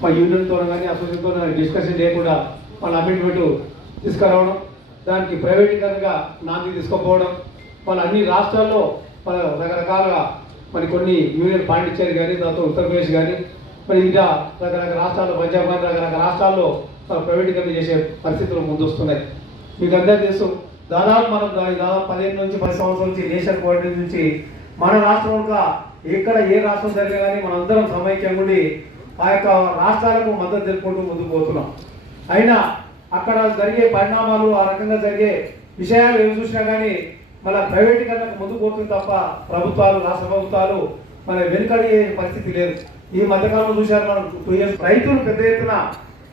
మా యూనియన్తో కానీ అసోసియేషన్తో కానీ డిస్కషన్ చేయకుండా వాళ్ళ అమెండ్మెంట్ తీసుకురావడం, దానికి ప్రైవేటీకరణగా నాంది తీసుకుపోవడం, వాళ్ళ అన్ని రాష్ట్రాల్లో మన రకరకాలుగా మరి కొన్ని యూనియన్ పాండిచ్చేరి కానీ దాంతో ఉత్తరప్రదేశ్ కానీ మరి ఇంకా రకరకాల రాష్ట్రాల్లో పంజాబ్ కానీ రకరకాల రాష్ట్రాల్లో ప్రైవేటీకరణ చేసే పరిస్థితులు ముందొస్తున్నాయి. మీకు అందరికీ తెలుసు, దాదాపు మనం 15 నుంచి 10 సంవత్సరాల నుంచి నేషనల్ కోఆర్డినేషన్ నుంచి మన రాష్ట్రంలో ఎక్కడ ఏ రాష్ట్రం జరిగే కానీ మనందరం సమైక్యంగా ఉండి ఆ యొక్క రాష్ట్రాలకు మద్దతు తెలుపుకుంటూ ముందుకు పోతున్నాం. అయినా అక్కడ జరిగే పరిణామాలు, ఆ రకంగా జరిగే విషయాలు ఏమి చూసినా కానీ మన ప్రైవేటీకరణకు ముందుకు పోతుంది తప్ప ప్రభుత్వాలు, రాష్ట్ర ప్రభుత్వాలు మన వెనుకడిగే పరిస్థితి లేదు. ఈ మధ్యకాలంలో చూశారు మనం 2 years రైతులు పెద్ద ఎత్తున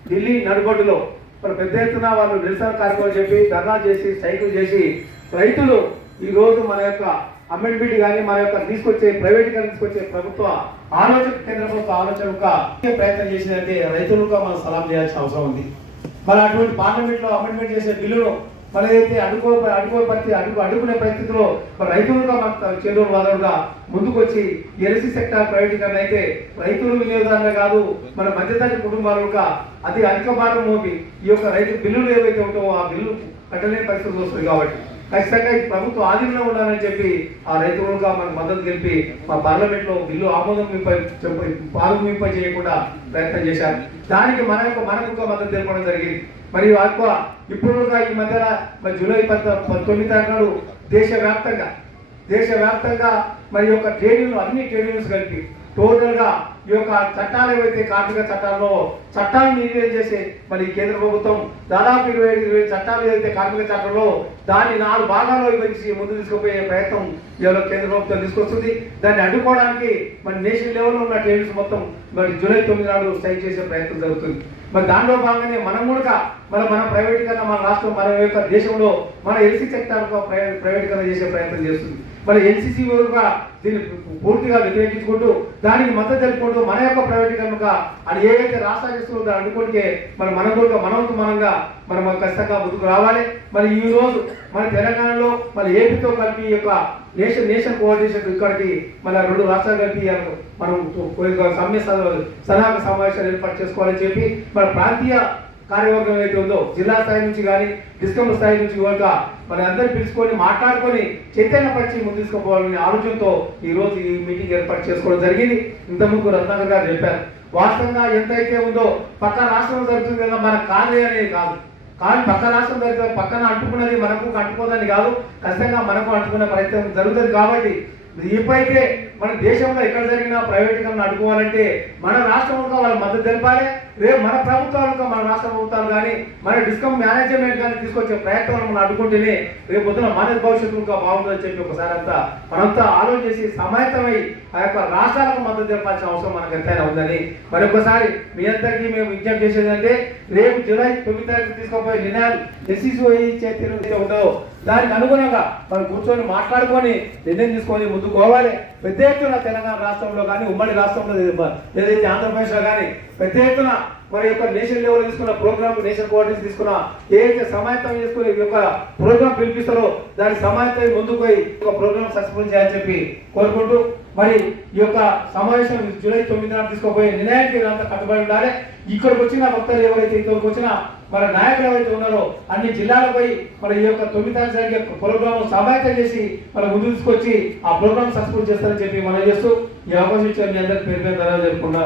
ఢిల్లీ నడుబొడ్డులో మరి పెద్ద ఎత్తున వాళ్ళు నిరసన కార్యక్రమం చెప్పి ధర్నా చేసి స్ట్రైకులు చేసి రైతులు ఈరోజు మన యొక్క అమెండ్మెంట్ కానీ మన యొక్క ప్రైవేటీకరణ తీసుకొచ్చే ప్రభుత్వ ఆలోచన, కేంద్ర ప్రభుత్వ ఆలోచనగా ప్రయత్నం చేసినట్టే రైతులుగా మనం సలాం చేయాల్సిన అవసరం ఉంది. మన అటువంటి పార్లమెంట్లో అమెండ్మెంట్ చేసే బిల్లును మన ఏదైతే అడుగునే పరిస్థితిలో మరి రైతులుగా మన చేదోడు వాదోడుగా ముందుకు వచ్చి ఎల్సీ సెక్టార్ ప్రైవేటీకరణ అయితే రైతులు వినియోగదారులే కాదు మన మధ్యతరగతి కుటుంబాలుగా అది అధిక భారం మోపి ఈ యొక్క రైతు బిల్లులు ఏవైతే ఉంటావో ఆ బిల్లు కట్టలేని పరిస్థితులు వస్తుంది. కాబట్టి ఖచ్చితంగా ఈ ప్రభుత్వం ఆధీనంలో ఉండాలని చెప్పి ఆ రైతులుగా మనకు మద్దతు తెలిపి మా పార్లమెంట్లో బిల్లు ఆమోదం చేయకుండా ప్రయత్నం చేశారు. దానికి మనకు మద్దతు తెలపడం జరిగింది. మరియు ఇప్పుడు ఈ మధ్యన జూలై 19 నాడు దేశవ్యాప్తంగా మరి యొక్క అన్ని ట్రేడ్ యూనియన్స్ కలిపి టోటల్గా ఈ యొక్క చట్టాలు ఏవైతే కార్మిక చట్టాల్లో చట్టాలను నిర్ణయం చేసే మరి కేంద్ర ప్రభుత్వం దాదాపు 25 చట్టాలు ఏదైతే కార్మిక చట్టంలో దాన్ని 4 భాగాల్లో విభజించి ముందు తీసుకుపోయే ప్రయత్నం కేంద్ర ప్రభుత్వం తీసుకొస్తుంది. దాన్ని అడ్డుకోవడానికి మరి నేషనల్ లెవెల్లో ఉన్న ట్రేడ్స్ మొత్తం మరి జూలై 9 నాడు స్ట్రైక్ చేసే ప్రయత్నం జరుగుతుంది. మరి దానిలో భాగంగానే మనం కూడా మన ప్రైవేటీకరణ మన రాష్ట్రం మన యొక్క దేశంలో మన ఎల్సీ సెక్టార్ ప్రైవేటీకరణ చేసే ప్రయత్నం చేస్తుంది. మరి ఎన్సీసీ వరకు దీన్ని పూర్తిగా వ్యతిరేకించుకుంటూ దానికి మద్దతు తెలుపుకుంటూ మన యొక్క ప్రైవేటీకరణగా అది ఏవైతే రాష్ట్రాలు ఇస్తుందో దాన్ని అనుకుంటే మరి మనం కూడా మనంగా మనం ఖచ్చితంగా ముందుకు రావాలి. మరి ఈ రోజు మన తెలంగాణలో మన ఏపీతో కలిపి ఈ యొక్క నేషన్ కోఆర్డినేషన్ ఇక్కడికి మన 2 రాష్ట్రాలు కలిపి మనం సన్నాహక సమావేశాలు ఏర్పాటు చేసుకోవాలని చెప్పి మన ప్రాంతీయ కార్యవర్గం ఏదైతే ఉందో జిల్లా స్థాయి నుంచి కానీ డిస్ట్రిక్ట్ స్థాయి నుంచి కూడా మరి అందరూ పిలుచుకొని మాట్లాడుకొని చైతన్యపరిచి ముందు తీసుకుపోవాలనే ఆలోచనతో ఈ రోజు ఈ మీటింగ్ ఏర్పాటు చేసుకోవడం జరిగింది. ఇంతకుముందు రత్నాకర్ గారు చెప్పారు, వాస్తవంగా ఎంతైతే ఉందో పక్క రాష్ట్రంలో జరుగుతుంది కదా మనకు కాదే అనేది కాదు. కానీ పక్క రాష్ట్రం జరుగుతుంది, పక్కన అంటుకున్నది మనకు అంటుకోదని కాదు, ఖచ్చితంగా మనకు అంటుకునే ప్రయత్నం జరుగుతుంది. కాబట్టి ఎప్పుడైతే మన దేశంలో ఎక్కడ జరిగినా ప్రైవేటీకరణ అడ్డుకోవాలంటే మన రాష్ట్రంలో వాళ్ళ మద్దతు తెలపాలి. రేపు మన ప్రభుత్వాలుగా మన రాష్ట్ర ప్రభుత్వాలు కానీ మన డిస్కమ్ మేనేజ్మెంట్ కానీ తీసుకొచ్చే ప్రయత్నాలు మనం అడ్డుకుంటేనే రేపు పొద్దున మన భవిష్యత్తుగా బాగుంటుందని చెప్పి ఒకసారి మనంతా ఆలోచన చేసి సమాయత్తమై ఆ యొక్క రాష్ట్రాలకు మద్దతు తెలపాల్సిన అవసరం మనకు ఎంతైనా ఉందని మరొకసారి మీ అందరికీ మేము విజ్ఞప్తి చేసేది అంటే రేపు జూలై 9 తారీఖు తీసుకుపోయే నిర్ణయాలు ఎస్సీసీ ఉందో దానికి అనుగుణంగా మనం కూర్చొని మాట్లాడుకొని నిర్ణయం తీసుకొని ముందుకు పోవాలి. పెద్ద ఎత్తున తెలంగాణ రాష్ట్రంలో కానీ ఉమ్మడి రాష్ట్రంలో ఏదైతే ఆంధ్రప్రదేశ్లో కానీ పెద్ద ఎత్తున మరి యొక్క నేషనల్ లెవెల్ తీసుకున్న ప్రోగ్రామ్ నేషనల్ కోఆర్డినేషన్ తీసుకున్న ఏదైతే సమాయత్తం చేసుకుని ఈ యొక్క ప్రోగ్రామ్ పిలిపిస్తారో దానికి సమాయత్తం ముందుకు పోయి ఒక ప్రోగ్రామ్ సక్సెస్ఫుల్ చేయాలని చెప్పి కోరుకుంటూ మరి ఈ యొక్క సమావేశం జూలై 9 నాడు తీసుకోబోయే నిర్ణయానికి అంతా కట్టుబడి ఉండాలి. ఇక్కడికి వచ్చిన భక్తులు ఎవరైతే ఇక్కడికి వచ్చిన మన నాయకులు ఎవరైతే ఉన్నారో అన్ని జిల్లాలపై మరి ఈ యొక్క 9 తారీఖు జరిగే ప్రోగ్రామ్ సమాయత్తం చేసి మన ముందు తీసుకొచ్చి ఆ ప్రోగ్రామ్ సక్సెస్ఫుల్ చేస్తారని చెప్పి మనం చేస్తూ ఈ అవకాశం ఇచ్చిన మీ అందరికీ పేరు ధన్యవాదాలు జరుపుకుంటా.